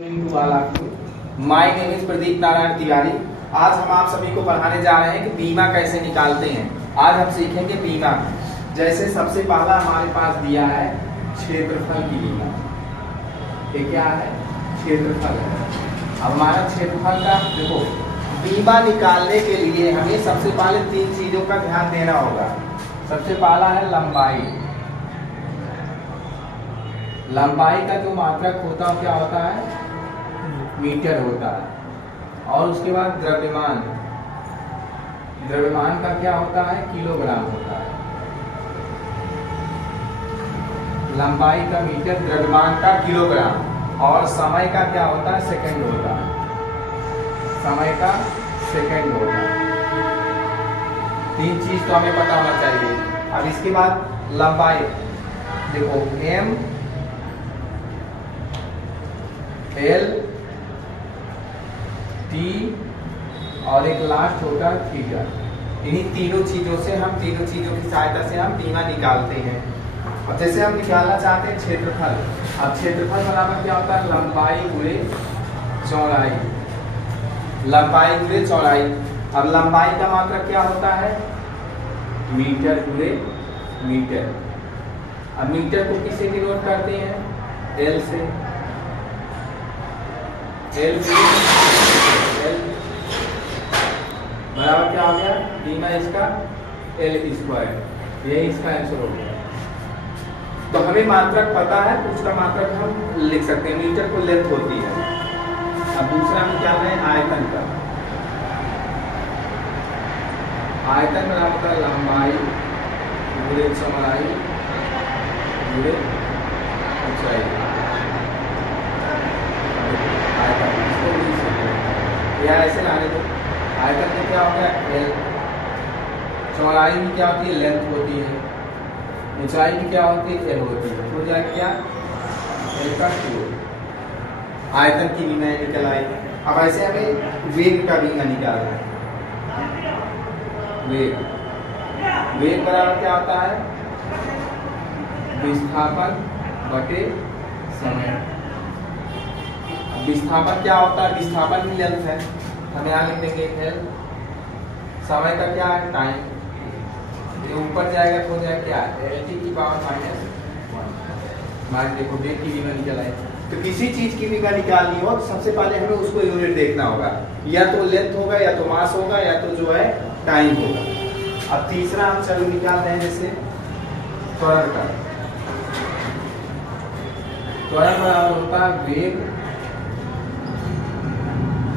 My name is Pradeep Narayan Tiwari. आज हम आप सभी को पढ़ाने जा रहे हैं कि बीमा कैसे निकालते हैं। आज हम सीखेंगे बीमा। जैसे सबसे पहला हमारे पास दिया है क्षेत्रफल की बीमा। ये क्या है? क्षेत्रफल है। अब हमारा क्षेत्रफल का देखो, बीमा निकालने के लिए हमें सबसे पहले तीन चीजों का ध्यान देना होगा। सबसे पहला है लंबाई। लंबाई का जो मात्रक होता है क्या होता है? मीटर होता है। और उसके बाद द्रव्यमान। द्रव्यमान का क्या होता है? किलोग्राम होता है। लंबाई का मीटर, द्रव्यमान का किलोग्राम। और समय का क्या होता है? सेकंड होता है। समय का सेकंड होता है। तीन चीज तो हमें पता होना चाहिए। अब इसके बाद लंबाई देखो, एम एल टी और एक लास्ट होगा थीटा। इन्हीं तीनों चीजों से तीनों चीजों की सहायता से हम बीमा निकालते हैं। और जैसे हम निकालना चाहते हैं क्षेत्रफल। अब क्षेत्रफल बराबर क्या होता है? लंबाई गुणे चौड़ाई। लंबाई गुणे चौड़ाई। अब लंबाई का मात्रक क्या होता है? मीटर गुणे मीटर। अब मीटर को किससे डिनोट करते हैं? एल से। एल बराबर क्या हो गया? बीमा इसका एल स्क्वायर। यही इसका आंसर हो गया। तो हमें मात्रक पता है तो उसका मात्रक हम लिख सकते हैं। मीटर को लेंथ होती है। अब दूसरा हम क्या है? आयतन का। आयतन बराबर होता है लंबाई गुणे चौड़ाई गुणे ऊंचाई। या ऐसे लाने दो। आयतन में क्या हो गया? एल। चौड़ाई में क्या होती है? लेंथ होती है। ऊंचाई में क्या होती है? एल होती है। हो जाएगा क्या? एल का क्यूब। आयतन की बीमा निकल आई। अब ऐसे हमें वेग का बीमा निकालना है। वेग वेग बराबर क्या होता है? विस्थापन बटे समय। विस्थापन क्या होता है? विस्थापन की लेंथ है। हम यहाँ लिख देंगे एल। समय का क्या है? टाइम। ये ऊपर जाएगा तो हो जाएगा क्या? एल टी की पावर -1। मान देखो वेग की बीमा निकल आई। तो किसी चीज की बीमा निकालनी हो तो सबसे पहले हमें उसको यूनिट देखना होगा। या तो लेंथ होगा, या तो मास होगा, या तो जो है टाइम होगा। अब तीसरा हम चलो निकाल रहे हैं जैसे त्वरण का। त्वरण बराबर होता है वेग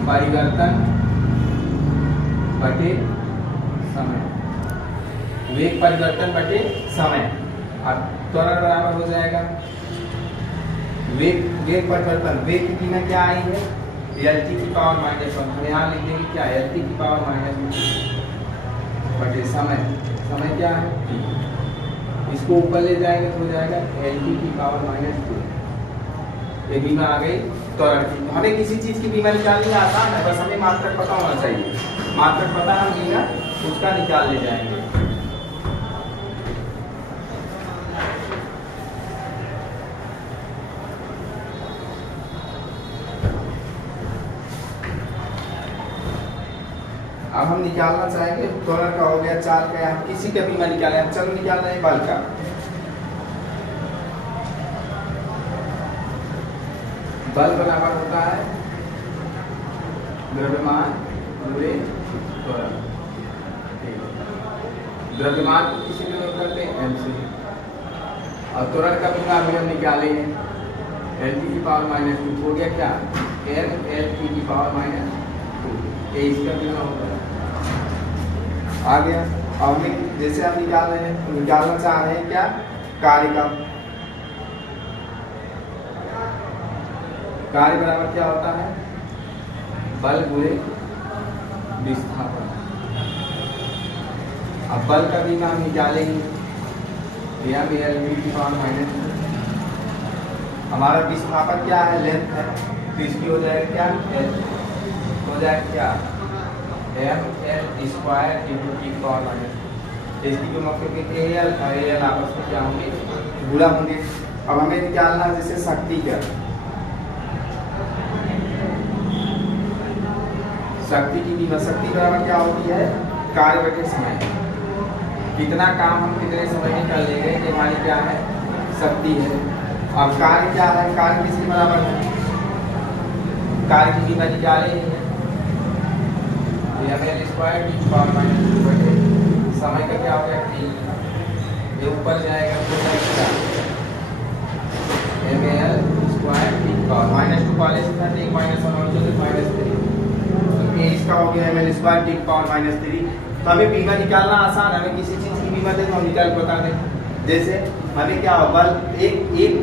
परिवर्तन बटे समय। वेग परिवर्तन बटे समय। अब त्वरण बराबर हो जाएगा वेग परिवर्तन। वेग की कीमत क्या आई है? एल टी की पावर -1। हम यहाँ लिख देंगे क्या? एल टी की पावर -1 बटे समय। समय क्या है? टी। इसको ऊपर ले जाएंगे तो हो जाएगा एल टी की पावर -2। ये बीमा आ गई त्वरण की। तो हमें किसी चीज की बीमा निकालनी आसान है, बस हमें मात्रक पता होना चाहिए। मात्रक पता हम बीमा उसका निकाल ले जाएंगे। अब हम निकालना चाहेंगे त्वरण का। हो गया चाल का। हम किसी का बीमा निकाले। हम चलो निकाल रहे हैं बल का। बल बराबर होता है द्रव्यमान गुणे त्वरण। द्रव्यमान को किसी में लोग करते हैं? एम से। और त्वरण का बीमा अभी हम निकाले हैं एल टी की पावर -2। हो गया क्या? एम एल टी की पावर -2। ये इसका बीमा होता है। आ गया। अब हमें जैसे हम निकाल रहे हैं, निकालना चाह रहे हैं क्या? कार्य का। कार्य बराबर क्या होता है? बल गुणे विस्थापन। अब बल का बीमा हम निकालेंगे। एम एल की पावर -2। हमारा विस्थापन क्या है? लेंथ है। तो इसकी हो जाएगा क्या? एल। हो जाएगा क्या? M L square into T की पावर -2। इसकी जो मतलब एल और एल आपस में क्या होंगे? गुणा होंगे। अब हमें निकालना जैसे शक्ति का। शक्ति की बीमा, शक्ति बराबर क्या होती है, कार्य बटे समय। कितना काम हम कितने समय में कर लेंगे, ये हमारी क्या है, शक्ति है। अब कार्य क्या है, कार्य किसके बराबर है, कार्य की बीमा निकाले ही है, ml square T power minus 2 बटे समय का क्या हो गया t, ये ऊपर जाएगा तो ml square T power minus 2 वाले से था, एक माइनस 1 और जो माइनस 3, तो ये इसका हो गया ml square T power minus 3। तो हमें बीमा निकालना आसान है, हमें किसी चीज की बीमा दे तो हम निकाल बता दें। जैसे हमें क्या हो, बल एक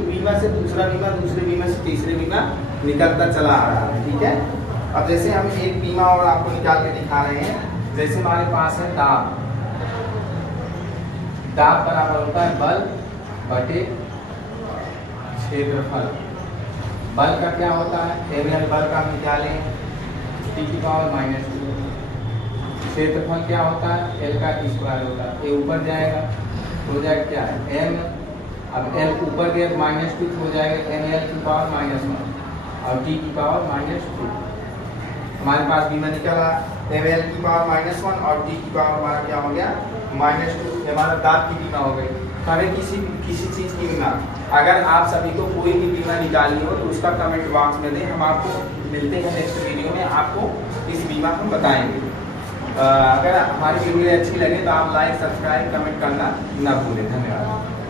बीमा से दूसरा बीमा, दूसरे बीमा से तीसरे बीमा निकलता चला आ रहा है, ठीक है। अब जैसे हम एक बीमा और आपको निकाल के दिखा रहे हैं, जैसे हमारे पास है दाब, दाब बराबर होता है बल बटे क्षेत्रफल। बल का क्या होता है, ml बल का हम निकालें टी की पावर माइनस 2, क्षेत्रफल क्या होता है, L का स्क्वायर होता है, ये ऊपर जाएगा हो जाएगा क्या है m, अब L ऊपर गया -2 हो जाएगा ml की पावर -1 और t की पावर -2। हमारे पास बीमा निकला ml की पावर -1 और t की पावर हमारा क्या हो गया -2, हमारा दाब की बीमा हो गई। तो हमें किसी चीज की बीमा, अगर आप सभी को कोई भी बीमा निकालनी हो तो उसका कमेंट बॉक्स में दें, हम आपको मिलते हैं नेक्स्ट वीडियो में, आपको इस बीमा को बताएंगे। अगर हमारी वीडियो अच्छी लगे तो आप लाइक, सब्सक्राइब, कमेंट करना ना भूलें। धन्यवाद।